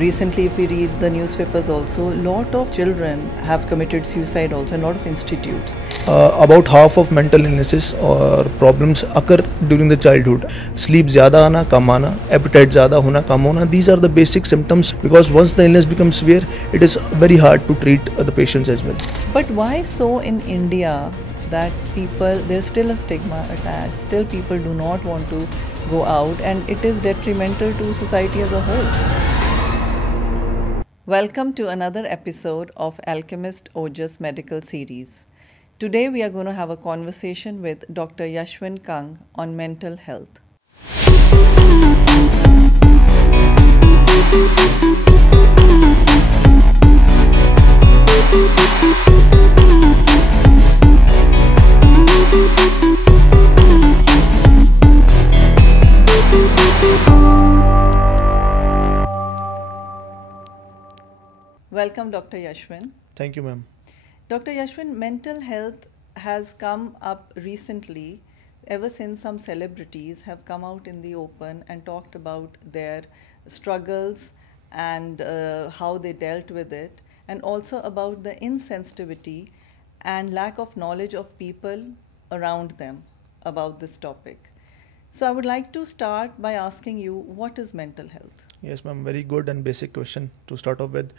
Recently, if we read the newspapers also, a lot of children have committed suicide also, and a lot of institutes. About half of mental illnesses or problems occur during the childhood. Sleep ज़्यादा आना, कम आना, appetite ज़्यादा होना, कम होना. These are the basic symptoms because once the illness becomes severe, it is very hard to treat the patients as well. But why so in India that there's still a stigma attached, still people do not want to go out, and it is detrimental to society as a whole? Welcome to another episode of Alchemist Ojas Medical Series. Today we are going to have a conversation with Dr. Yashwin Kang on mental health. Welcome, Dr. Yashwin. Thank you, ma'am. Dr. Yashwin, mental health has come up recently ever since some celebrities have come out in the open and talked about their struggles and how they dealt with it, and also about the insensitivity and lack of knowledge of people around them about this topic. So I would like to start by asking you, what is mental health? Yes, ma'am. Very good and basic question to start off with.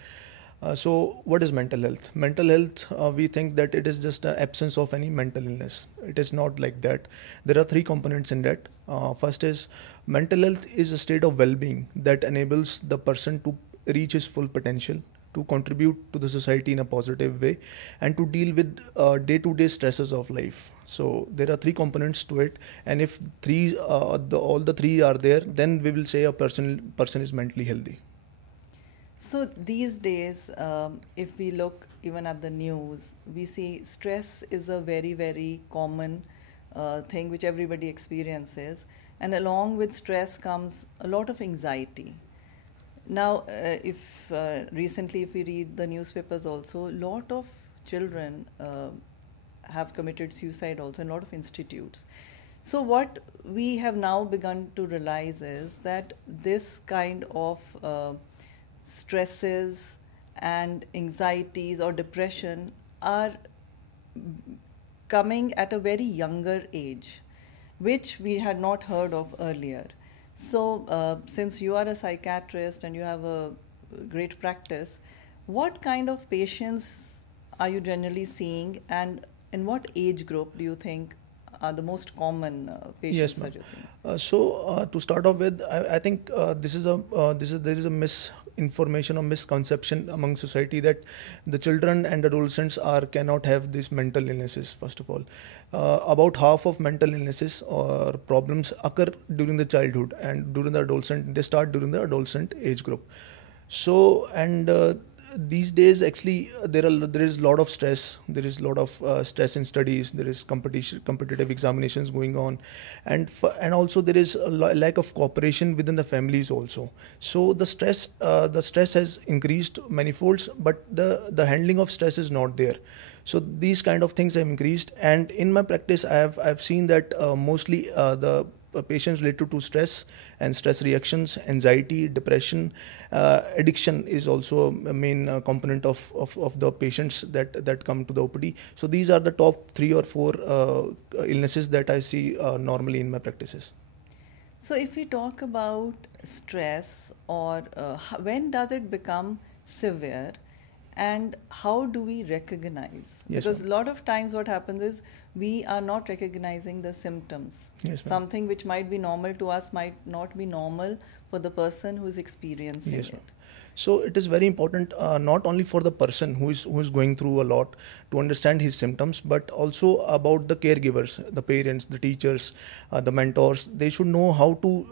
So, what is mental health? Mental health, we think that it is just the absence of any mental illness. It is not like that. There are three components in that. First is mental health is a state of well-being that enables the person to reach his full potential, to contribute to the society in a positive way, and to deal with day-to-day stresses of life. So there are three components to it, and if all the three are there, then we will say a person is mentally healthy. So these days, if we look even at the news, we see stress is a very, very common thing which everybody experiences. And along with stress comes a lot of anxiety. Now, recently if we read the newspapers also, a lot of children have committed suicide also in a lot of institutes. So what we have now begun to realize is that this kind of stresses and anxieties or depression are coming at a very younger age, which we had not heard of earlier. So since you are a psychiatrist and you have a great practice, what kind of patients are you generally seeing, and in what age group do you think are the most common patients that you're seeing? So to start off with, I think there is a misinformation or misconception among society that the children and adolescents cannot have these mental illnesses. First of all, about half of mental illnesses or problems occur during the childhood, and during the adolescent they start during the adolescent age group. So these days actually there is a lot of stress. There is a lot of stress in studies. There is competitive examinations going on, and also there is a lack of cooperation within the families also. So the stress has increased manifolds, but the handling of stress is not there. So these kind of things have increased, and in my practice I've seen that mostly the patients related to stress and stress reactions, anxiety, depression, addiction is also a main component of the patients that come to the OPD. So these are the top 3 or 4 illnesses that I see normally in my practices. So if we talk about stress, or when does it become severe, and how do we recognize? Yes, because ma'am. a lot of times what happens is we are not recognizing the symptoms. Yes, ma'am. Something which might be normal to us might not be normal for the person who is experiencing Yes, it. ma'am. So it is very important not only for the person who is going through a lot to understand his symptoms, but also about the caregivers, the parents, the teachers, the mentors. They should know how to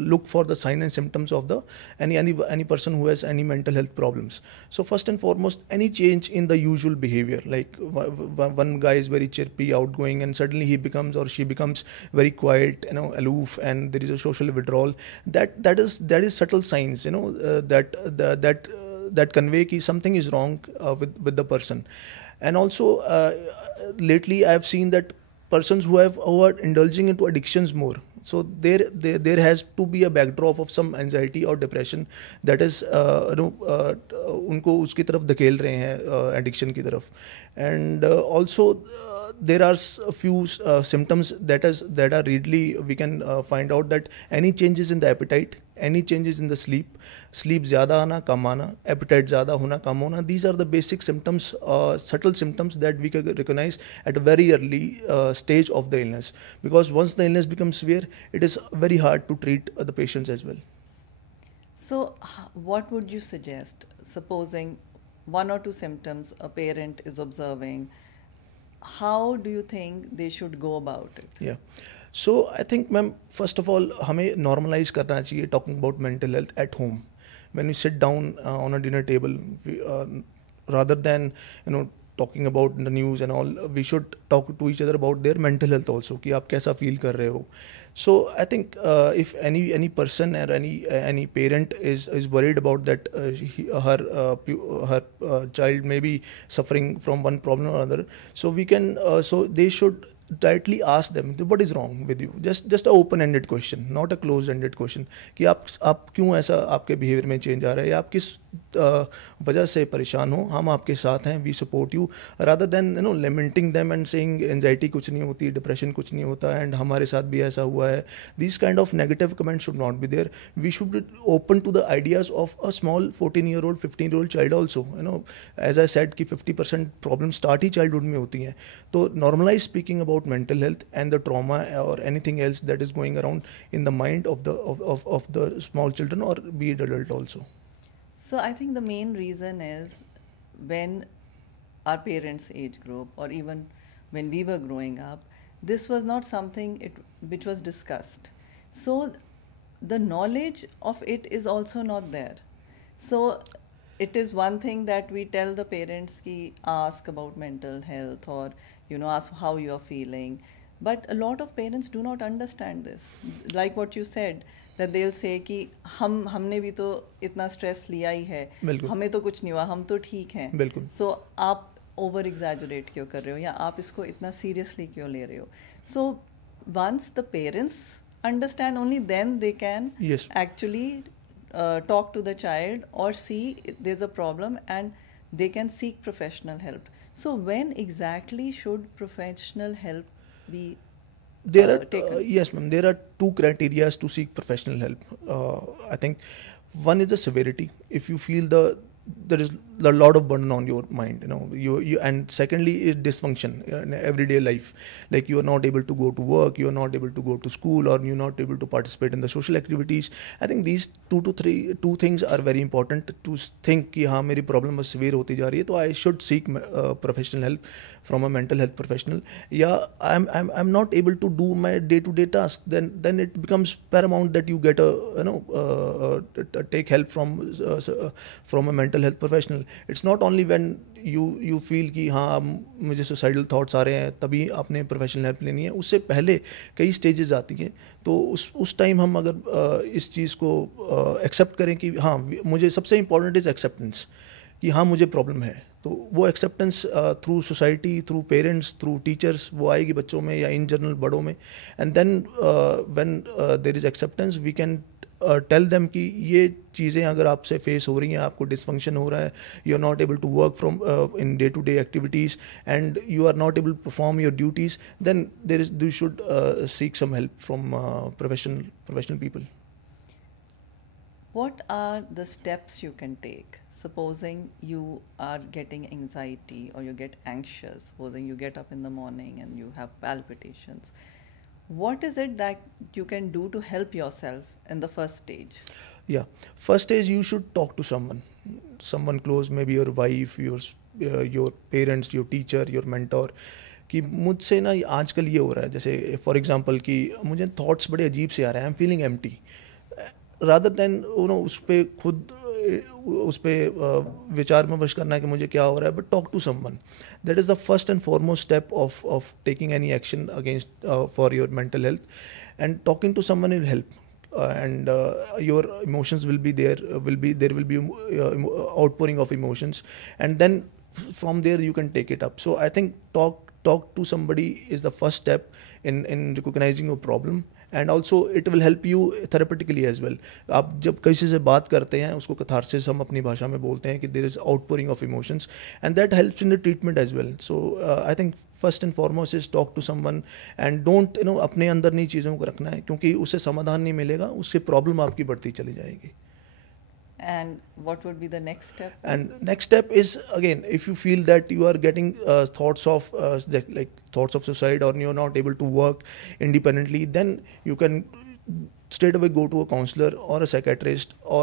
look for the sign and symptoms of the any person who has any mental health problems. So first and foremost, any change in the usual behavior, like one guy is very chirpy, outgoing, and suddenly he becomes or she becomes very quiet, aloof, and there is a social withdrawal. That is subtle signs, that convey कि something is wrong with the person. And also lately I have seen that persons who are indulging into addictions more. So there has to be a backdrop of some anxiety or depression that is उनको उसकी तरफ धकेल रहे हैं addiction की तरफ. And also there are a few symptoms that are readily we can find out that any changes in the appetite, any changes in the sleep ज़्यादा आना कम आना, appetite ज़्यादा होना कम होना, these are the basic symptoms, subtle symptoms that we can recognize at a very early stage of the illness, because once the illness becomes severe, it is very hard to treat the patients as well. So what would you suggest, supposing one or two symptoms a parent is observing, how do you think they should go about it? Yeah. So I think, ma'am, first of all, हमें normalize करना चाहिए talking about mental health at home. When we sit down on a dinner table, rather than talking about the news and all, we should talk to each other about their mental health also. कि आप कैसा feel कर रहे हो. So I think if any person or any parent is worried about that her child may be suffering from one problem or other, so we can so they should directly ask them what is wrong with you. Just a open ended question, not a closed ended question, कि आप क्यों ऐसा आपके behaviour में change आ रहा है, या आप किस वजह से परेशान हो, हम आपके साथ हैं, we support you, rather than lamenting them and saying anxiety कुछ नहीं होती, डिप्रेशन कुछ नहीं होता, एंड हमारे साथ भी ऐसा हुआ है. This kind of negative comment should not be there. We should open to the ideas of a small 14-year-old 15-year-old child also. As I said कि 50% प्रॉब्लम स्टार्ट ही चाइल्डहुड में होती हैं. तो normalise speaking about mental health and the trauma or anything else that is going around in the mind of the small children, or be it adult also. So I think the main reason is when our parents' age group, or even when we were growing up, this was not something which was discussed. So the knowledge of it is also not there. So it is one thing that we tell the parents ki ask about mental health, or ask how you are feeling, but a lot of parents do not understand this. Like what you said, that they'll say कि हमने भी तो इतना stress लिया ही है, हमें तो कुछ नहीं हुआ, हम तो ठीक हैं. So आप ओवर एग्जैजरेट क्यों कर रहे हो, या आप इसको इतना सीरियसली क्यों ले रहे हो. So once the parents understand, only then they can actually talk to the child or see there's a problem, and they can seek professional help. So when exactly should professional help be taken? Yes, ma'am. There are two criteria to seek professional help. I think one is the severity. If you feel there is a lot of burden on your mind, you and secondly is dysfunction in everyday life, like you are not able to go to work, you are not able to go to school, or you're not able to participate in the social activities. I think these two things are very important to think कि हाँ मेरी problem severe होती जा रही है, तो I should seek professional help from a mental health professional. Yeah, I'm not able to do my day-to-day task, then it becomes paramount that you get take help from a mental health professional. It's not only when you feel कि हाँ मुझे suicidal thoughts आ रहे हैं तभी आपने professional help लेनी है. उससे पहले कई stages आती हैं, तो उस टाइम हम अगर इस चीज़ को accept करें कि हाँ मुझे सबसे important is acceptance, कि हाँ मुझे problem है, तो वो acceptance through society, through parents, through teachers वो आएगी बच्चों में या इन जनरल बड़ों में. And then when there is acceptance, we can tell them कि ये चीज़ें अगर आपसे फेस हो रही हैं, आपको डिसफंक्शन हो रहा है, you are not able to work from in day to day activities, and you are not able to perform your duties, then you should seek some help from professional people. What are the steps you can take? Supposing you are getting anxiety or you get anxious, supposing you get up in the morning and you have palpitations, what is it that you can do to help yourself in the first stage? Yeah, first stage you should talk to someone close, maybe your wife, your parents, your teacher, your mentor, कि मुझसे ना आजकल ये हो रहा है, जैसे for example कि मुझे थॉट्स बड़े अजीब से आ रहे हैं, I am feeling empty, rather than उस पर खुद उस पर विचार विमर्श करना है कि मुझे क्या हो रहा है, but talk to someone. That is the first and foremost step of taking any action against for your mental health, and talking to someone will help, and your emotions will be there will be outpouring of emotions, and then from there you can take it up. So I think talk to somebody is the first step in recognizing your problem, and also it will help you therapeutically as well. आप जब किसी से बात करते हैं उसको catharsis हम अपनी भाषा में बोलते हैं कि there is outpouring of emotions and that helps in the treatment as well. So I think first and foremost is talk to someone and don't अपने अंदर नहीं चीज़ों को रखना है, क्योंकि उससे समाधान नहीं मिलेगा, उससे प्रॉब्लम आपकी बढ़ती चली जाएगी. And what would be the next step? And next step is, again, if you feel that you are getting thoughts of thoughts of suicide, or you're not able to work independently, then you can straight away go to a counselor or a psychiatrist or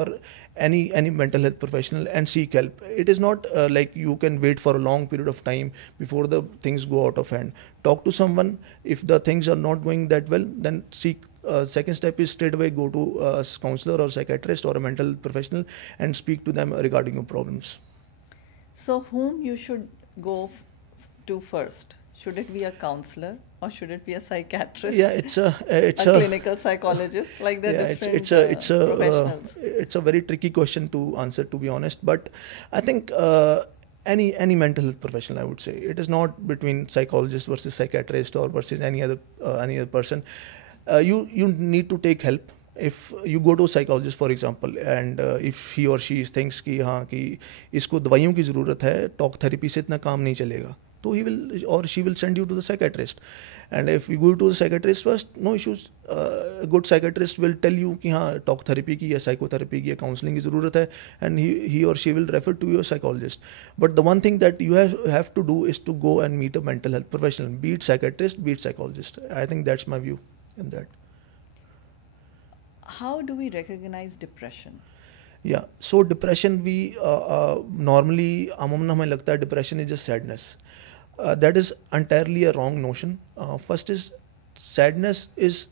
any mental health professional and seek help. It is not like you can wait for a long period of time before the things go out of hand. Talk to someone. If the things are not going that well, then seek. Second step is straight away go to a counselor or psychiatrist or a mental professional and speak to them regarding your problems. So whom you should go to first? Should it be a counselor or should it be a psychiatrist? Yeah, it's a clinical psychologist, like the different professionals. It's a very tricky question to answer, to be honest. But I think any mental health professional, I would say, it is not between psychologist versus psychiatrist or versus any other person. You need to take help. If you go to a psychologist, for example, and if he or she thinks कि हाँ कि इसको दवाइयों की ज़रूरत है, talk therapy से इतना काम नहीं चलेगा, तो he will or she will send you to the psychiatrist. And if you go to the psychiatrist first, no issues. A good psychiatrist will tell you कि हाँ टॉक थेरेपी की या साइकोथेरेपी की या काउंसलिंग की ज़रूरत है, and he or she will refer to your psychologist. But the one thing that you have to do is to go and meet a mental health professional, be it psychiatrist, be it psychologist. I think that's my view in that. How do we recognize depression? Yeah, so depression, we normally अमूमन हमें लगता है depression is just sadness. That is entirely a wrong notion. First is sadness is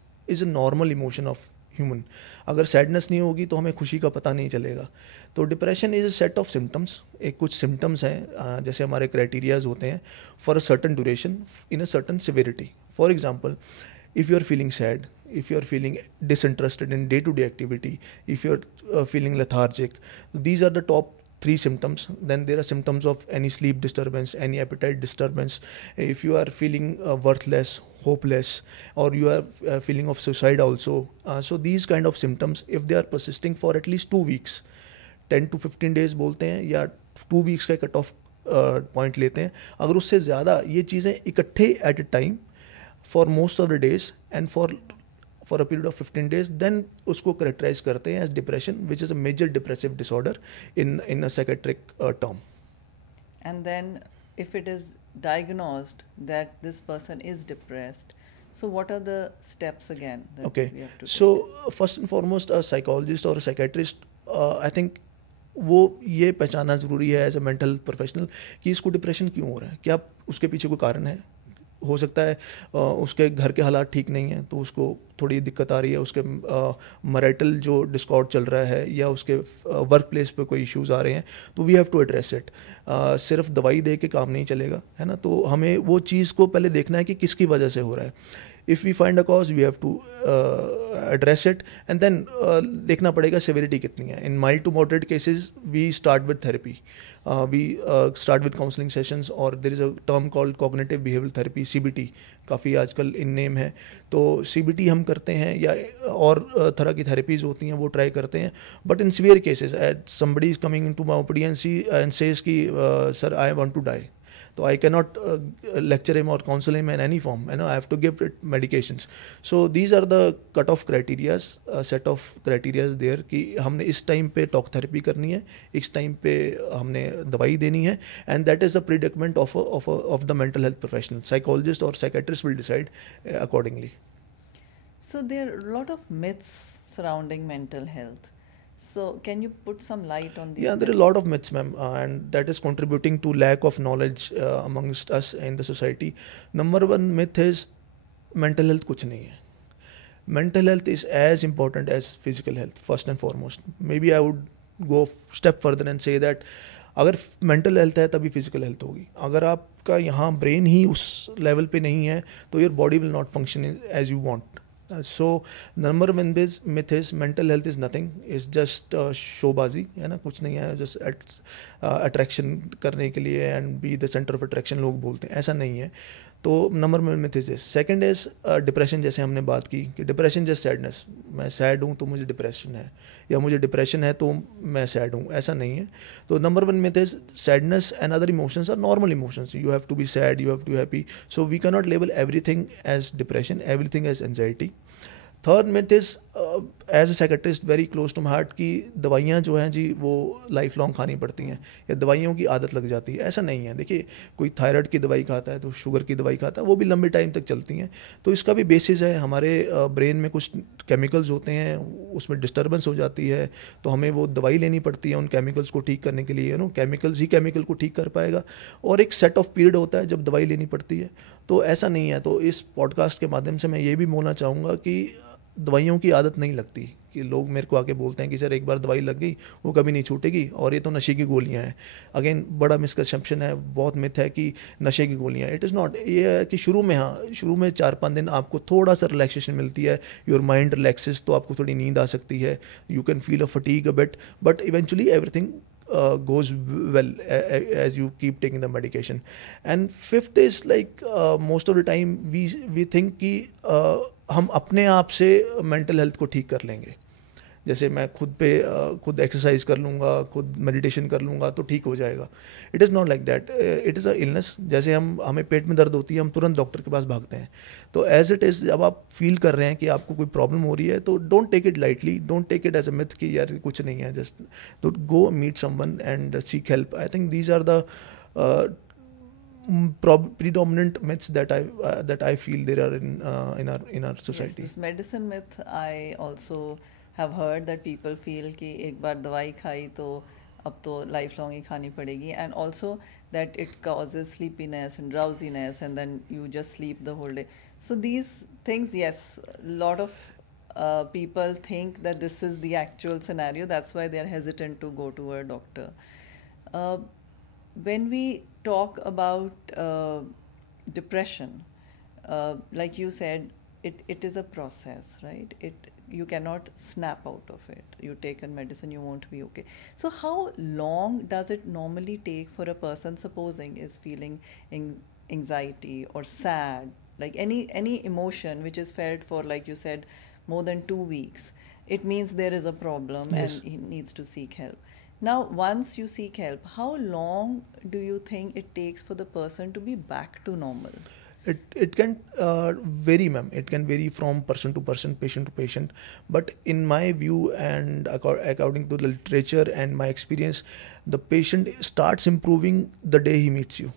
a normal emotion of human. अगर sadness नहीं होगी तो हमें खुशी का पता नहीं चलेगा. तो depression is a set of symptoms. एक कुछ symptoms हैं जैसे हमारे criterias होते हैं for a certain duration in a certain severity. For example, if you are feeling sad, if you are feeling disinterested in day-to-day activity, if you are feeling lethargic, these are the top 3 symptoms. Then there are symptoms of any sleep disturbance, any appetite disturbance. If you are feeling worthless, hopeless, or you are feeling of suicide also. So these kind of symptoms, if they are persisting for at least 2 weeks, 10 to 15 days बोलते हैं, या 2 weeks का cut off point लेते हैं, अगर उससे ज़्यादा ये चीज़ें इकट्ठे at a time for most of the days and for a period of 15 days, then उसको characterize करते हैं as depression, which is a major depressive disorder in a psychiatric term. And then if it is diagnosed that this person is depressed, so what are the steps again that Okay, we have to so take? first and foremost, a psychologist or a psychiatrist, I think वो ये पहचानना ज़रूरी है as a mental professional कि इसको depression क्यों हो रहा है, क्या उसके पीछे कोई कारण है. हो सकता है उसके घर के हालात ठीक नहीं हैं तो उसको थोड़ी दिक्कत आ रही है, उसके मैरिटल जो डिस्कॉर्ड चल रहा है या उसके वर्क प्लेस पे कोई इश्यूज़ आ रहे हैं, तो we have to address it. सिर्फ दवाई दे के काम नहीं चलेगा, है ना. तो हमें वो चीज़ को पहले देखना है कि किसकी वजह से हो रहा है. If we find a cause we have to address it and then देखना पड़ेगा सेवेरिटी कितनी है. In mild to moderate cases we start with therapy. We start with counseling sessions, or there is a term called cognitive behavioral therapy, CBT, काफ़ी आजकल in name है. तो CBT हम करते हैं या और तरह की थेरेपीज़ होती हैं वो ट्राई करते हैं. But in severe cases somebody is coming into my OPD and says कि sir I want to die, तो I cannot lecture him or counsel him in any form. I have to give it medications. So these are the cut-off criteria, set of criteria there कि हमने इस time पे talk therapy करनी है, इस time पे हमने दवाई देनी है, and that is the predicament of the mental health professional. Psychologist or psychiatrist will decide accordingly. So there are a lot of myths surrounding mental health. So can you put some light on these? Yeah, there are a lot of myths, ma'am, and that is contributing to lack of knowledge amongst us in the society. Number one myth is mental health कुछ नहीं है. Mental health is as important as physical health, first and foremost. Maybe I would go step further and say that अगर mental health है तभी physical health होगी. अगर आपका यहाँ brain ही उस level पे नहीं है तो your body will not function as you want. So number one myth is mental health is nothing, it's just शोबाजी, है ना, कुछ नहीं है, just attraction करने के लिए and be the center of attraction लोग बोलते हैं, ऐसा नहीं है. तो number one myth is this. Second is depression. जैसे हमने बात की कि डिप्रेशन जस्ट सैडनेस, मैं सैड हूँ तो मुझे डिप्रेशन है, या मुझे डिप्रेशन है तो मैं सैड हूँ, ऐसा नहीं है. तो number one myth is sadness and other emotions are normal emotions. You have to be sad, you have to be happy. So we cannot label everything as depression, everything as anxiety. Third myth is as a psychiatrist very close to my heart कि दवाइयाँ जो हैं जी वो life long खानी पड़ती हैं या दवाइयों की आदत लग जाती है. ऐसा नहीं है. देखिए, कोई थायराइड की दवाई खाता है तो शुगर की दवाई खाता है, वो भी लंबे टाइम तक चलती हैं. तो इसका भी बेसिस है, हमारे ब्रेन में कुछ केमिकल्स होते हैं, उसमें डिस्टर्बेंस हो जाती है, तो हमें वो दवाई लेनी पड़ती है उन केमिकल्स को ठीक करने के लिए. केमिकल्स ही केमिकल को ठीक कर पाएगा, और एक सेट ऑफ पीरियड होता है जब दवाई लेनी पड़ती है. तो ऐसा नहीं है. तो इस पॉडकास्ट के माध्यम से मैं ये भी बोलना चाहूँगा कि दवाइयों की आदत नहीं लगती. कि लोग मेरे को आके बोलते हैं कि सर एक बार दवाई लग गई वो कभी नहीं छूटेगी, और ये तो नशे की गोलियां हैं. अगेन बड़ा मिसकंसेप्शन है, बहुत मिथ है कि नशे की गोलियां. It is not. ये है कि शुरू में, हाँ, शुरू में 4-5 दिन आपको थोड़ा सा रिलैक्सेशन मिलती है, योर माइंड रिलैक्सेस, तो आपको थोड़ी नींद आ सकती है, you can feel a fatigue a bit, but eventually everything goes well as you keep taking the medication. And fifth is like most of the time we think कि हम अपने आप से mental health को ठीक कर लेंगे. जैसे मैं खुद एक्सरसाइज कर लूँगा, खुद मेडिटेशन कर लूँगा तो ठीक हो जाएगा. It is not like that. It is a illness. जैसे हमें पेट में दर्द होती है, हम तुरंत डॉक्टर के पास भागते हैं. तो एज इट इज़, जब आप फील कर रहे हैं कि आपको कोई प्रॉब्लम हो रही है, तो don't take it lightly, don't take it as a myth कि यार कुछ नहीं है, जस्ट तो go meet someone and seek help. I think these are the predominant myths that I feel there are in our society. Yes, this medicine myth I also have heard that people feel कि एक बार दवाई खाई तो अब तो life long ही खानी पड़ेगी, and also that it causes sleepiness and drowsiness and then you just sleep the whole day. So these things, yes, a lot of people think that this is the actual scenario, that's why they are hesitant to go to a doctor. When we talk about depression, like you said, it is a process, right? You cannot snap out of it. You take a medicine, you won't be okay. So how long does it normally take for a person, supposing is feeling anxiety or sad, like any emotion which is felt for, like you said, more than 2 weeks, it means there is a problem. Yes. And he needs to seek help. Now, once you seek help, how long do you think it takes for the person to be back to normal? It can vary, ma'am. It can vary from person to person, patient to patient. But in my view and according to the literature and my experience, the patient starts improving the day he meets you.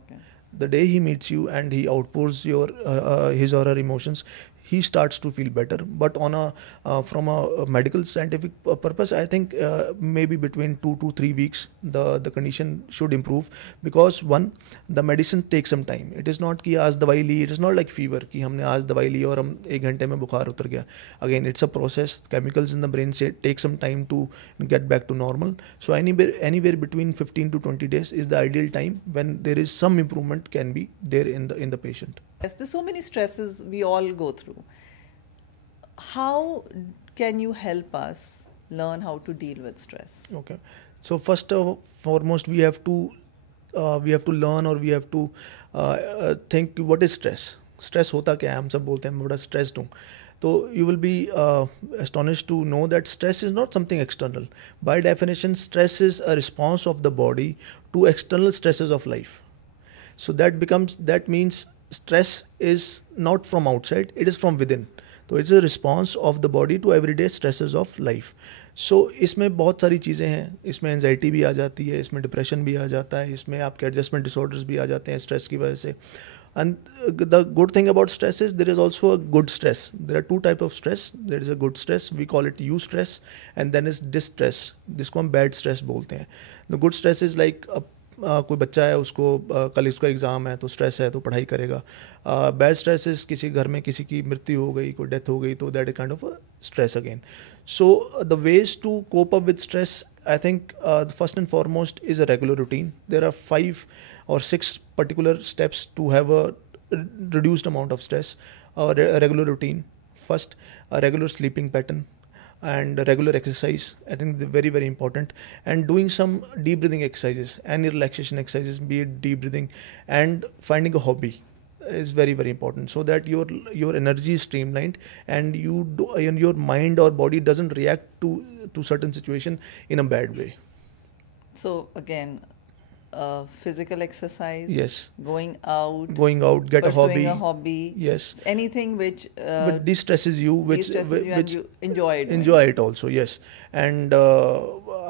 Okay. The day he meets you and he outpours his or her emotions, he starts to feel better. But on from a medical scientific purpose, I think maybe between 2 to 3 weeks the condition should improve, because one, the medicine takes some time. It is not कि आज दवाई ली, it is not like fever कि हमने आज दवाई ली और हम 1 घंटे में बुखार उतर गया. Again, it's a process. Chemicals in the brain say take some time to get back to normal. So anywhere between 15 to 20 days is the ideal time when there is some improvement can be there in the patient. Yes, there's so many stresses we all go through. How can you help us learn how to deal with stress? Okay. So first and foremost, we have to learn, or we have to think what is stress. Stress होता क्या है? हम सब बोलते हैं मैं बड़ा stressed हूँ. So you will be astonished to know that stress is not something external. By definition, stress is a response of the body to external stresses of life. So that means stress is not from outside, it is from within. So it's a response of the body to everyday stresses of life. So इसमें बहुत सारी चीज़ें हैं. इसमें anxiety भी आ जाती है, इसमें डिप्रेशन भी आ जाता है, इसमें आपके एडजस्टमेंट डिसऑर्डर्स भी आ जाते हैं स्ट्रेस की वजह से. And the good thing about stress is there is also a good stress. There are 2 types of stress. There is a good stress, we call it eustress, and then is distress, जिसको हम bad stress बोलते हैं. The good stress is like कोई बच्चा है, उसको कल इसको एग्ज़ाम है तो स्ट्रेस है तो पढ़ाई करेगा. बैड स्ट्रेस इज किसी घर में किसी की मृत्यु हो गई, कोई डेथ हो गई, तो that is kind of stress again. So the ways to cope up with stress, I think first and foremost is a regular routine. There are 5 or 6 particular steps to have a reduced amount of stress. A regular routine, first, a regular sleeping pattern, and regular exercise. I think they're very, very important. And doing some deep breathing exercises, any relaxation exercises, be it deep breathing, and finding a hobby. is very very important, so that your energy is streamlined, and and your mind or body doesn't react to certain situation in a bad way. So again, physical exercise, Yes, going out, get pursuing a a hobby, yes, anything which which de-stresses you, de-stresses you and which you enjoy doing. enjoy it also. Yes, and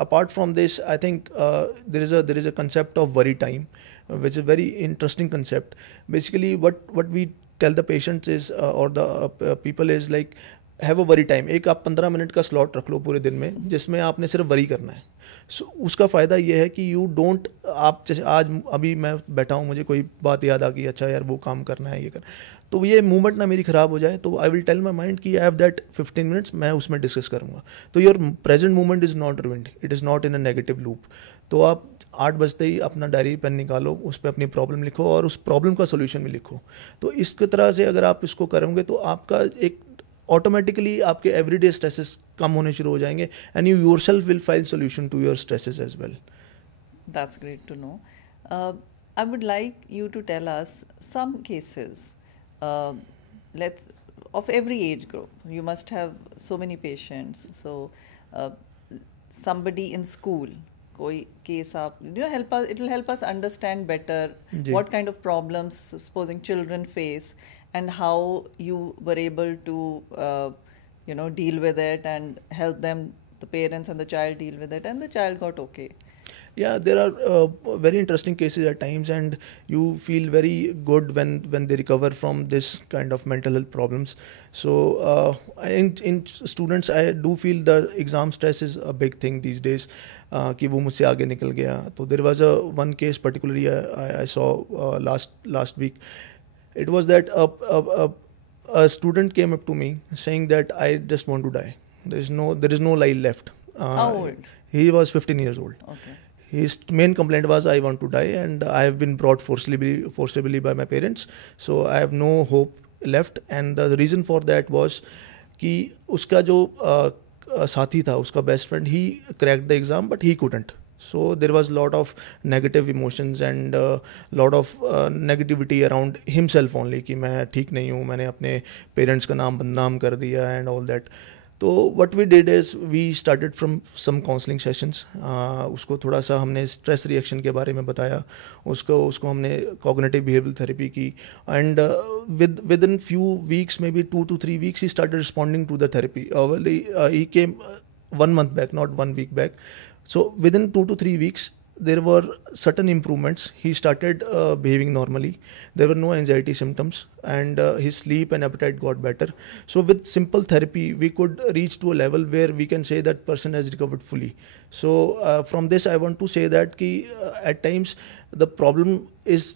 apart from this, I think there is a concept of worry time, which is a very interesting concept. Basically, what we tell the patients is or the people is like, have a worry time. एक आप 15 minute का slot रख लो पूरे दिन में जिसमें आपने सिर्फ वरी करना है. सो उसका फ़ायदा ये है कि यू डोंट, आप जैसे आज अभी मैं बैठा हूँ, मुझे कोई बात याद आ गई, अच्छा यार वो काम करना है, ये कर, तो ये मूवमेंट ना मेरी ख़राब हो जाए, तो I will tell my mind कि आई हैव दैट 15 मिनट्स, मैं उसमें डिस्कस करूँगा. तो your present movement is not ruined, it is not in a negative loop. तो आप 8 बजते ही अपना डायरी पेन निकालो, उस पर अपनी प्रॉब्लम लिखो और उस प्रॉब्लम का सोल्यूशन भी लिखो. तो इसकी तरह से अगर आप इसको करोगे तो आपका एक ऑटोमेटिकली आपके एवरीडे स्ट्रेसेस कम होने शुरू हो जाएंगे, and you yourself will find solution to your stresses as well. That's great to know. I would like you to tell us some cases, uh, let's of every age group. You must have so many patients. So, uh, somebody in school, koi case आप, help us. It will help us understand better जी. what kind of problems supposing children face and how you were able to deal with it and help them, the parents and the child deal with it, and the child got okay. Yeah, there are very interesting cases at times, and you feel very good when they recover from this kind of mental health problems. So in students, I do feel the exam stress is a big thing these days. कि वो मुझसे आगे निकल गया. तो there was one case particularly I saw last week. It was that a student came up to me saying that I just want to die. There is no life left. How old? He was 15 years old. Okay. His main complaint was, I want to die, and I have been brought forcibly by my parents, so I have no hope left. And the reason for that was कि उसका जो साथी था, उसका best friend, he cracked the exam but he couldn't. So there was lot of negative emotions and lot of negativity around himself only कि मैं ठीक नहीं हूँ, मैंने अपने parents का नाम बदनाम कर दिया and all that. तो what we did is we started from some counseling sessions. उसको थोड़ा सा हमने stress reaction के बारे में बताया, उसको हमने cognitive behavioral therapy की, and within few weeks, maybe 2 to 3 weeks, he started responding to the therapy. He came 1 month back, not 1 week back. So within 2 to 3 weeks, there were certain improvements. He started behaving normally. There were no anxiety symptoms, and his sleep and appetite got better. So with simple therapy, we could reach to a level where we can say that person has recovered fully. So from this, I want to say that कि at times the problem is,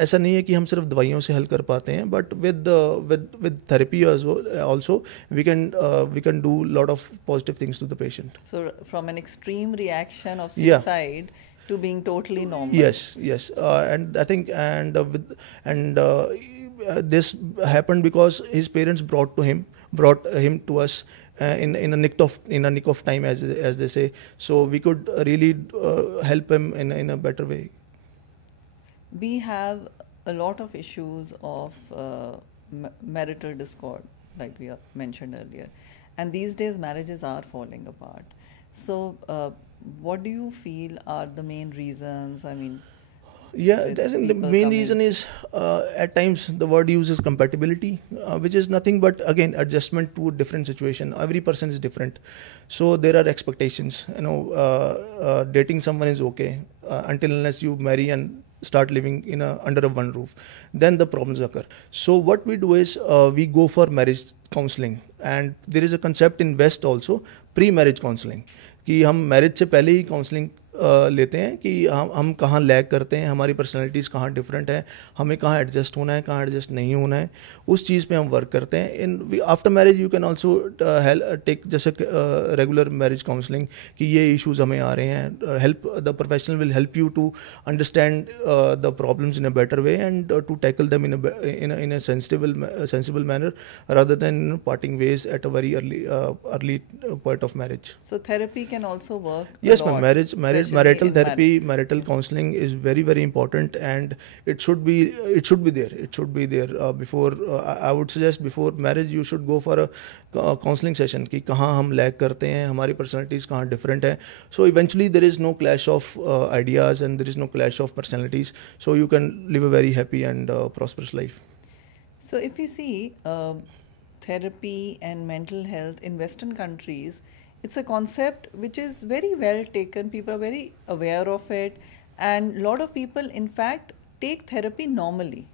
ऐसा नहीं है कि हम सिर्फ दवाइयों से हल कर पाते हैं, but with therapy also we can do lot of positive things to the patient. So from an extreme reaction of Yeah. suicide to being totally normal. Yes, and I think this happened because his parents brought him to us in a nick of time, as they say. So we could really help him in a better way. We have a lot of issues of marital discord, like we have mentioned earlier, and these days marriages are falling apart. So what do you feel are the main reasons? I mean, Yeah, with I think the people main coming- reason is at times the word used is compatibility, which is nothing but again adjustment to a different situation. Every person is different, so there are expectations. Dating someone is okay until unless you marry and start living under one roof, then the problems occur. So what we do is we go for marriage counseling, and there is a concept in West also, pre-marriage counseling, कि हम marriage से पहले ही counselling लेते हैं कि हम कहाँ lag करते हैं, हमारी पर्सनैलिटीज़ कहाँ डिफरेंट है, हमें कहाँ एडजस्ट होना है, कहाँ एडजस्ट नहीं होना है, उस चीज़ पे हम वर्क करते हैं. In after marriage you can also take जैसे रेगुलर मैरिज काउंसलिंग कि ये इश्यूज़ हमें आ रहे हैं, help the professional will help you to understand the problems in a better way and to tackle them in a sensible manner rather than parting ways at a very early point of marriage. So therapy can also work. Yes, a ma'am. lot, Marriage said, especially marital in therapy, marital yeah. counseling is very, very important, and it should be there. It should be there before. I would suggest before marriage you should go for a counseling session कि कहाँ हम lag करते हैं, हमारी personalities कहाँ different है. So eventually there is no clash of ideas and there is no clash of personalities. So you can live a very happy and prosperous life. So if you see therapy and mental health in Western countries, it's a concept which is very well taken. People are very aware of it, and a lot of people, in fact, take therapy normally,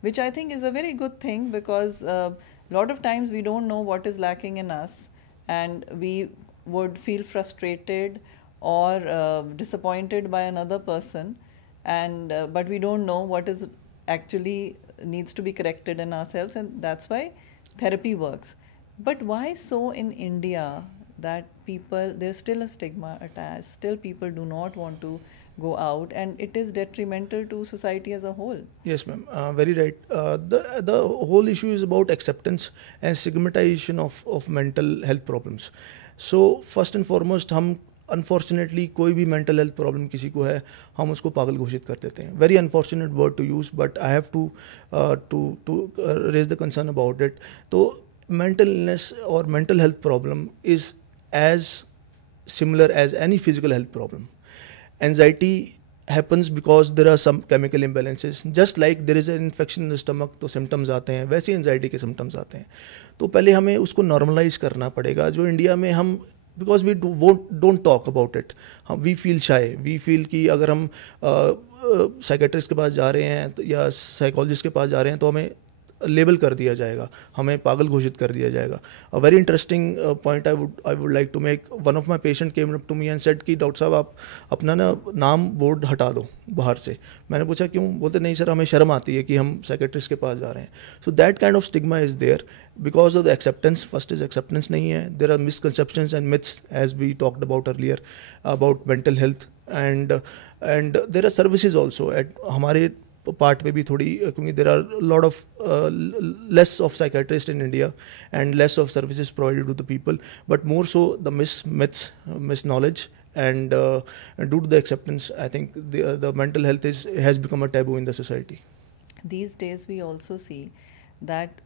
which I think is a very good thing because a lot of times we don't know what is lacking in us, and we would feel frustrated or disappointed by another person, and but we don't know what is actually needs to be corrected in ourselves, and that's why therapy works. But why so in India that people, there's still a stigma attached, still people do not want to go out, and it is detrimental to society as a whole. Yes, ma'am. Very right. The whole issue is about acceptance and stigmatization of mental health problems. So first and foremost, हम unfortunately कोई भी mental health problem किसी को है, हम उसको पागल घोषित कर देते हैं. Very unfortunate word to use, but I have to raise the concern about it. तो mental illness or mental health problem is as similar as any physical health problem. Anxiety happens because there are some chemical imbalances. Just like there is an infection in the stomach, तो symptoms आते हैं, वैसे ही anxiety के symptoms आते हैं. तो पहले हमें उसको normalize करना पड़ेगा. जो इंडिया में हम because we don't talk about it, we feel shy, we feel कि अगर हम साइकेट्रिस्ट के पास जा रहे हैं या साइकोलॉजिस्ट के पास जा रहे हैं तो हमें लेबल कर दिया जाएगा, हमें पागल घोषित कर दिया जाएगा. A very interesting point I would like to make. One of my patient came up to me and said कि डॉक्टर साहब आप अपना ना नाम बोर्ड हटा दो बाहर से. मैंने पूछा क्यों? बोलते नहीं सर हमें शर्म आती है कि हम साइकेट्रिस्ट के पास जा रहे हैं. So that kind of stigma is there because of the acceptance. First is acceptance नहीं है. There are misconceptions and myths as we talked about earlier about mental health, and there are services also at हमारे part पे भी थोड़ी, क्योंकि there are lot of less of psychiatrist in India and less of services provided to the people, but more so the myths, misknowledge, and due to the acceptance, I think the mental health has become a taboo in the society. These days we also see that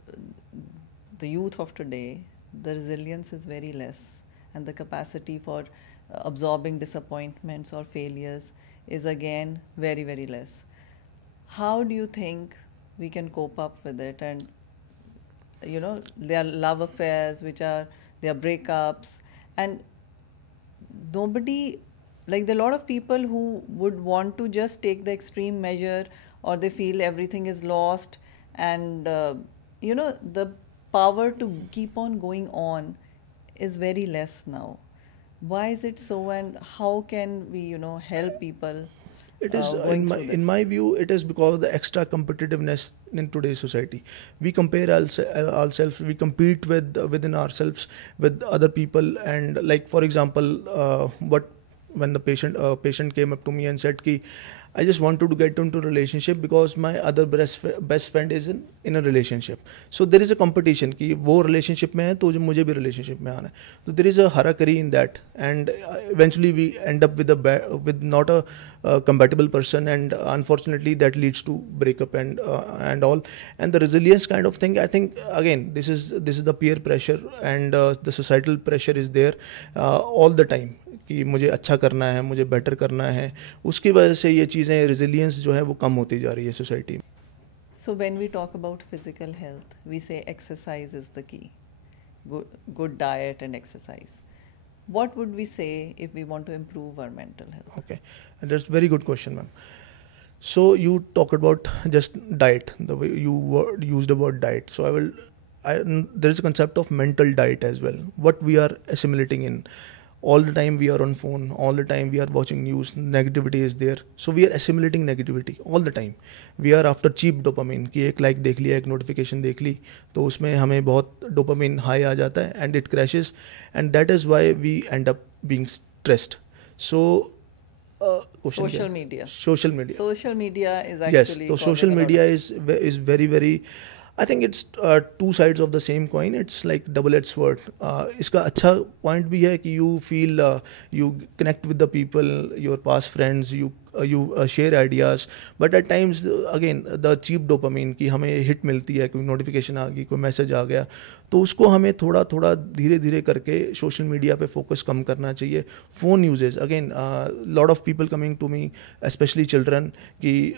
the youth of today, the resilience is very less, and the capacity for absorbing disappointments or failures is again very, very less. How do you think we can cope up with it? And there are love affairs which are, there are breakups, and nobody, like there are a lot of people who would want to just take the extreme measure, or they feel everything is lost, and the power to keep on going on is very less now. Why is it so, and how can we help people It is in my view, it is because of the extra competitiveness in today's society. We compare ourselves, we compete within ourselves with other people, and like for example, when the patient came up to me and said ki I just wanted to get into a relationship because my other best friend is in a relationship. So there is a competition कि वो relationship में है तो मुझे भी relationship में आना है. So there is a harakiri in that, and eventually we end up with not a compatible person, and unfortunately that leads to breakup and all. And the resilience kind of thing, I think again this is the peer pressure, and the societal pressure is there all the time कि मुझे अच्छा करना है, मुझे better करना है. उसकी वजह से ये चीज़ें, रेजिलियंस जो है वो कम होती जा रही है सोसाइटी में. So when we talk about physical health, we say exercise is the key. Good diet and exercise. What would we say if we want to improve our mental health? Okay, and that's a very good question, ma'am. So you talked about just diet, the way you used the word diet. So there is a concept of mental diet as well. What we are assimilating in. All the time we are on phone, all the time we are watching news, negativity is there. So we are assimilating negativity all the time. We are after cheap dopamine कि एक like देख लिया, एक notification देख ली तो उसमें हमें बहुत dopamine high आ जाता है, and it crashes, and that is why we end up being stressed. So social media is actually yes, so social media is very, very I think it's two sides of the same coin, it's like double edge sword. इसका अच्छा point भी है कि you feel, you connect with the people, your past friends, you share ideas. But at times again the cheap dopamine की हमें hit मिलती है, कोई नोटिफिकेशन आ गई, कोई मैसेज आ गया, तो उसको हमें थोड़ा थोड़ा धीरे धीरे करके सोशल मीडिया पे फोकस कम करना चाहिए. Phone usage again, lot of people coming to me, specially children, कि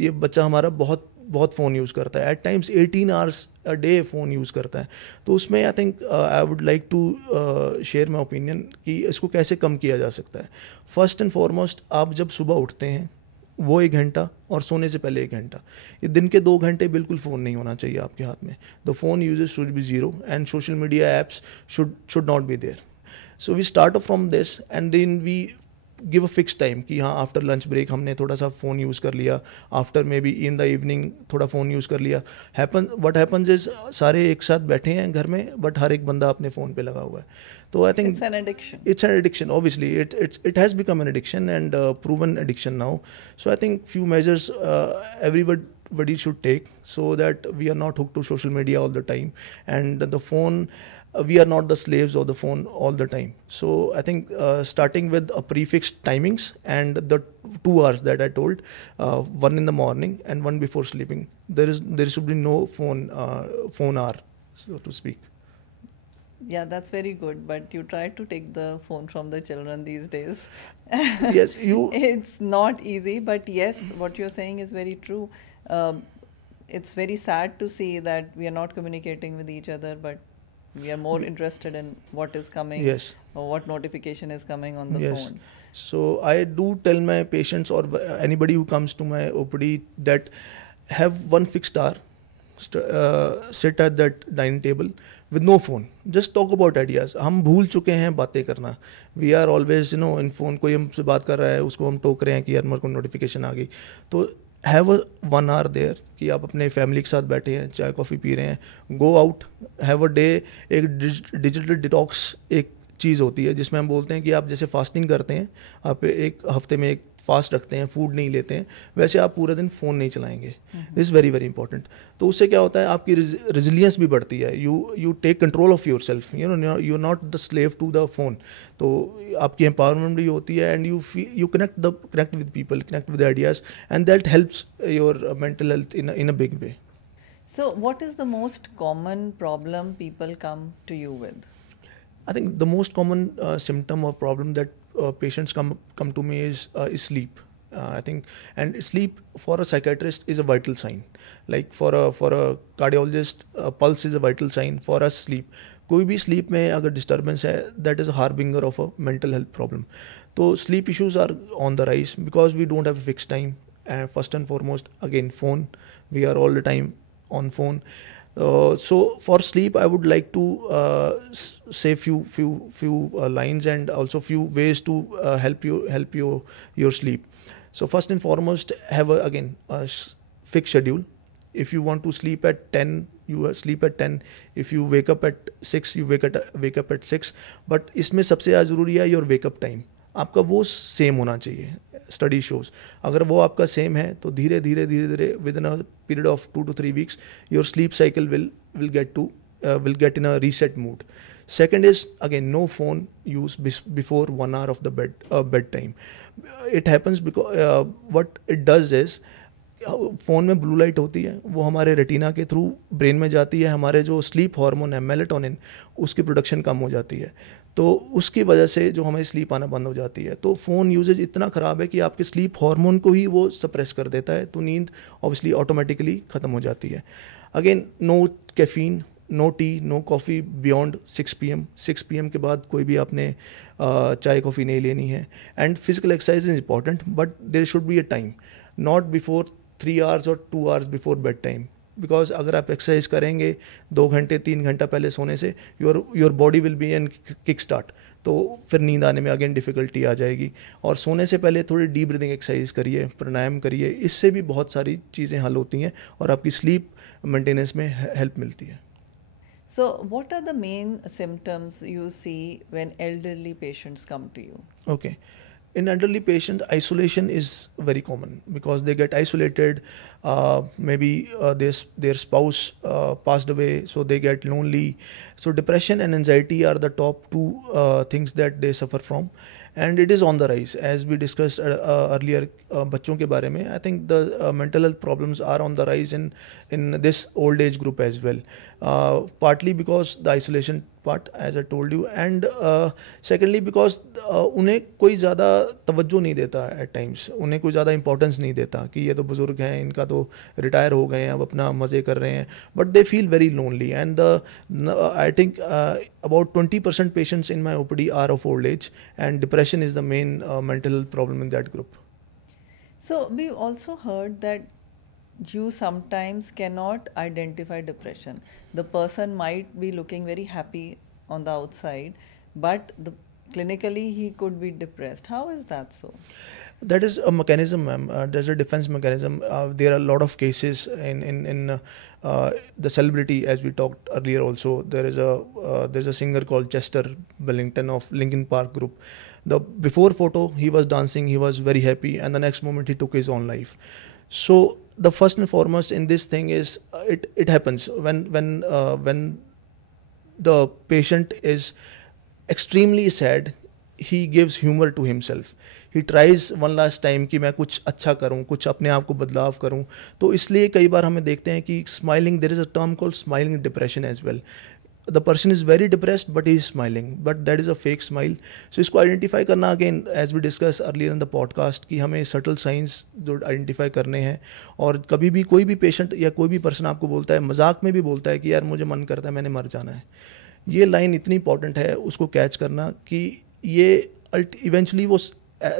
ये बच्चा हमारा बहुत बहुत फ़ोन यूज़ करता है, at times 18 hours a day phone use करता है. तो उसमें I think I would like to share my opinion कि इसको कैसे कम किया जा सकता है. फर्स्ट एंड फॉरमोस्ट, आप जब सुबह उठते हैं वो 1 घंटा, और सोने से पहले 1 घंटा, ये दिन के 2 घंटे बिल्कुल फ़ोन नहीं होना चाहिए आपके हाथ में. The phone usage should be zero and social media apps should not be there. So we start from this and then we give a fix time कि हाँ, आफ्टर लंच ब्रेक हमने थोड़ा सा फ़ोन यूज़ कर लिया, after may be in the evening थोड़ा phone use कर लिया. व्हाट हैपन्स इज, सारे एक साथ बैठे हैं घर में, बट हर एक बंदा अपने फ़ोन पे लगा हुआ है. तो I think It's an addiction. it's an addiction, obviously it has become an addiction, and proven addiction now. So I think few measures everybody should take, so that we are not hooked to social media all the time, and the phone, we are not the slaves of the phone all the time. So I think starting with a prefixed timings and the 2 hours that I told, one in the morning and one before sleeping, there should be no phone hour, so to speak. Yeah, that's very good. But you try to take the phone from the children these days. Yes, you. It's not easy, but yes, what you're saying is very true. It's very sad to see that we are not communicating with each other, but we are more interested in what is coming, Yes. or what notification is coming on the Yes. phone. So I do tell my patients or anybody who comes to my OPD that have one fixed hour, sit at that dining table with no phone. Just talk about ideas. हम भूल चुके हैं बातें करना. We are always in phone, कोई हमसे बात कर रहा है उसको हम टोक रहे हैं कि यार मेरे को नोटिफिकेशन आ गई. तो हैव अ 1 hour देयर कि आप अपने फैमिली के साथ बैठे हैं, चाय कॉफ़ी पी रहे हैं, go out, have a day. एक डिजिटल डिटॉक्स एक चीज़ होती है जिसमें हम बोलते हैं कि आप जैसे फास्टिंग करते हैं, आप एक हफ्ते में एक फास्ट रखते हैं, फूड नहीं लेते हैं, वैसे आप पूरा दिन फ़ोन नहीं चलाएंगे. This is very very important. तो उससे क्या होता है, आपकी रेजिलियंस भी बढ़ती है. You take control of yourself, you are not the slave to the phone. तो आपकी एम्पावरमेंट भी होती है, and you connect with people, connect with ideas, and that helps your mental health in a big way. So, what is the most common problem people come to you with? I think the most common symptom or problem that patients come to me is sleep. I think, and sleep for a psychiatrist is a vital sign. Like for a cardiologist, pulse is a vital sign. For us, sleep. कोई भी sleep में अगर disturbance है, that is a harbinger of a mental health problem. तो sleep issues are on the rise because we don't have a fixed time. First and foremost, again, phone. We are all the time on phone. So for sleep, I would like to say few lines and also few ways to help your sleep. So first and foremost, have a fixed schedule. If you want to sleep at 10, you sleep at 10. If you wake up at 6, you wake up at 6. But इसमें सबसे ज़्यादा ज़रूरी है your wake up time. आपका वो same होना चाहिए. Study shows अगर वो आपका सेम है तो धीरे धीरे with in a period of 2 to 3 weeks your sleep cycle will get in a reset mood. Second is again no phone use before 1 hour of the bed time. It happens because what it does is phone में blue light होती है, वो हमारे retina के through brain में जाती है, हमारे जो स्लीप हार्मोन है मेलेटोनिन उसकी प्रोडक्शन कम हो जाती है, तो उसकी वजह से जो हमें स्लीप आना बंद हो जाती है. तो फ़ोन यूजेज इतना ख़राब है कि आपके स्लीप हार्मोन को ही वो सप्रेस कर देता है, तो नींद ऑब्वियसली ऑटोमेटिकली ख़त्म हो जाती है. Again no caffeine, no tea, no coffee beyond 6 PM. 6 PM के बाद कोई भी आपने चाय कॉफ़ी नहीं लेनी है. And physical exercise is important but there should be a time, not before 3 hours और 2 hours before bed time. Because अगर आप एक्सरसाइज करेंगे 2 घंटे 3 घंटा पहले सोने से, your body will be in kick start, तो फिर नींद आने में अगेन डिफ़िकल्टी आ जाएगी. और सोने से पहले थोड़ी डीप ब्रीदिंग एक्सरसाइज करिए, प्राणायाम करिए, इससे भी बहुत सारी चीज़ें हल होती हैं और आपकी स्लीप मेंटेनेंस में हेल्प मिलती है. So, what are the main symptoms you see when elderly patients come to you? Okay. In elderly patients, isolation is very common because they get isolated. Maybe their spouse passed away, so they get lonely. So depression and anxiety are the top two things that they suffer from, and it is on the rise. As we discussed earlier, बच्चों के बारे में, I think the mental health problems are on the rise in this old age group as well. Partly because the isolation part, as I told you, and secondly because उन्हें कोई ज़्यादा तवज्जो नहीं देता at times, उन्हें कोई ज़्यादा importance नहीं देता कि ये तो बुज़ुर्ग हैं, इनका तो retire हो गए हैं, अब अपना मज़े कर रहे हैं, but they feel very lonely. And I think about 20% patients in my OPD are of old age, and depression is the main mental health problem in that group. So we also heard that you sometimes cannot identify depression. The person might be looking very happy on the outside, but clinically he could be depressed. How is that so? That is a mechanism, ma'am. There's a defense mechanism. There are a lot of cases in the celebrity, as we talked earlier. Also, there's a singer called Chester Bennington of Linkin Park group. The before photo, he was dancing, he was very happy, and the next moment he took his own life. So the first and foremost in this thing is it happens when the patient is extremely sad. He gives humor to himself. He tries one last time कि मैं कुछ अच्छा करूं, कुछ अपने आप को बदलाव करूं. तो इसलिए कई बार हमें देखते हैं कि smiling, there is a term called smiling depression as well. The person is very depressed but he is smiling, but that is a fake smile. So इसको identify करना, again as we discussed earlier in the podcast, कि हमें subtle signs जो identify करने हैं. और कभी भी कोई भी patient या कोई भी person आपको बोलता है, मजाक में भी बोलता है कि यार मुझे मन करता है मैंने मर जाना है, ये लाइन इतनी इंपॉर्टेंट है उसको कैच करना कि ये इवेंचुअली वो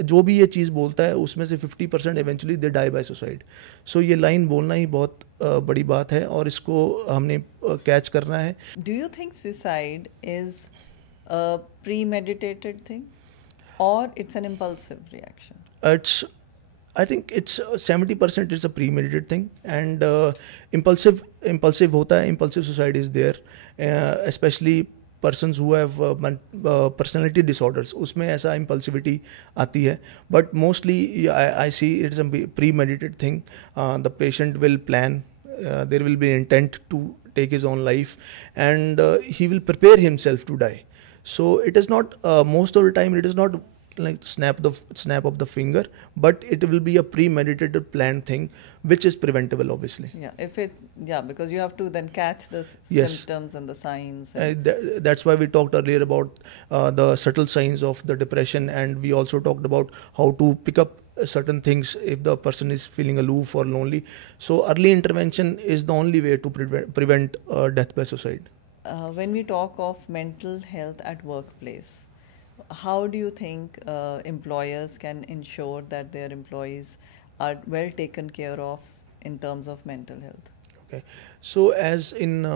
जो भी ये चीज़ बोलता है उसमें से 50% eventually they die by suicide. So ये लाइन बोलना ही बहुत बड़ी बात है और इसको हमने कैच करना है. Do you think suicide is a premeditated thing और it's an impulsive reaction? I think it's 70% is a premeditated thing, and impulsive होता है. Impulsive suicide is there, especially persons who have personality disorders. उसमें ऐसा impulsivity आती है, but mostly I see it's a premeditated thing. The patient will plan. There will be intent to take his own life, and he will prepare himself to die. So it is not most of the time it is not like snap of the finger, but it will be a premeditated planned thing which is preventable obviously. Because you have to then catch the Yes. symptoms and the signs. That's why we talked earlier about the subtle signs of the depression, and we also talked about how to pick up certain things if the person is feeling aloof or lonely. So early intervention is the only way to prevent death by suicide. When we talk of mental health at workplace, how do you think employers can ensure that their employees are well taken care of in terms of mental health? Okay, so as in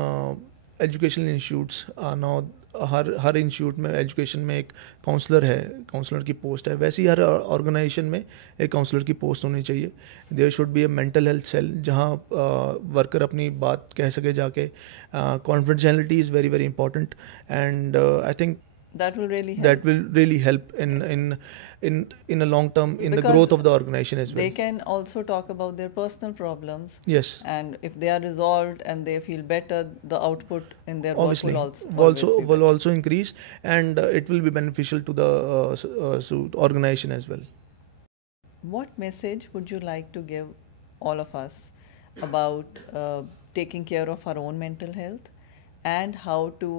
educational institutes now, her institute में education में एक counsellor है, counsellor की post है. वैसे ही हर organisation में एक counsellor की पोस्ट होनी चाहिए. There should be a mental health cell जहाँ वर्कर अपनी बात कह सके जाके. Confidentiality is very very important, and I think that will really help. That will really help in a long term in Because the growth of the organization as well. They can also talk about their personal problems. Yes. And if they are resolved and they feel better, the output in their Obviously, work will also increase, and it will be beneficial to the organization as well. What message would you like to give all of us about taking care of our own mental health and how to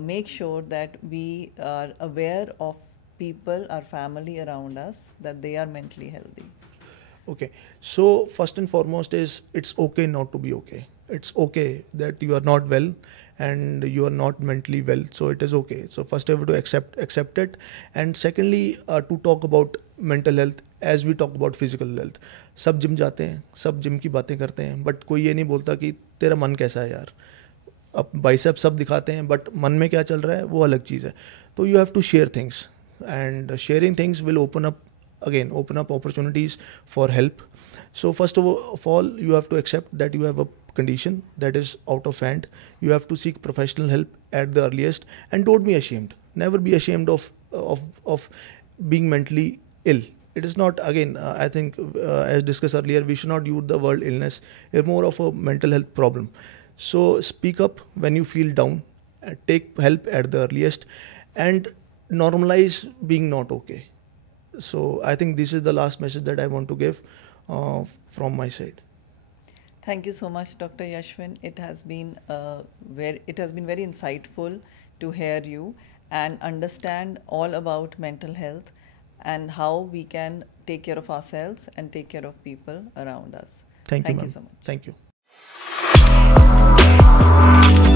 make sure that we are aware of people, our family around us, that they are mentally healthy? Okay, so first and foremost is it's okay not to be okay. It's okay that you are not well and you are not mentally well, so it is okay. So first I have to accept it, and secondly to talk about mental health as we talk about physical health. सब gym जाते हैं, सब gym की बातें करते हैं, but कोई ये नहीं बोलता कि तेरा मन कैसा है यार. अब बाइसेप सब दिखाते हैं, बट मन में क्या चल रहा है वो अलग चीज़ है. तो you have to share things, and sharing things will open up opportunities for help. So first of all, you have to accept that you have a condition that is out of hand. You have to seek professional help at the earliest, and don't be ashamed. Never be ashamed of being mentally ill. It is not, again, I think, as discussed earlier, we should not use the word illness. It's more of a mental health problem. So speak up when you feel down, take help at the earliest, and normalize being not okay. So I think this is the last message that I want to give from my side. Thank you so much, Dr. Yashwin. It has been very insightful to hear you and understand all about mental health and how we can take care of ourselves and take care of people around us. Thank you, Thank you ma'am. so much. Thank you.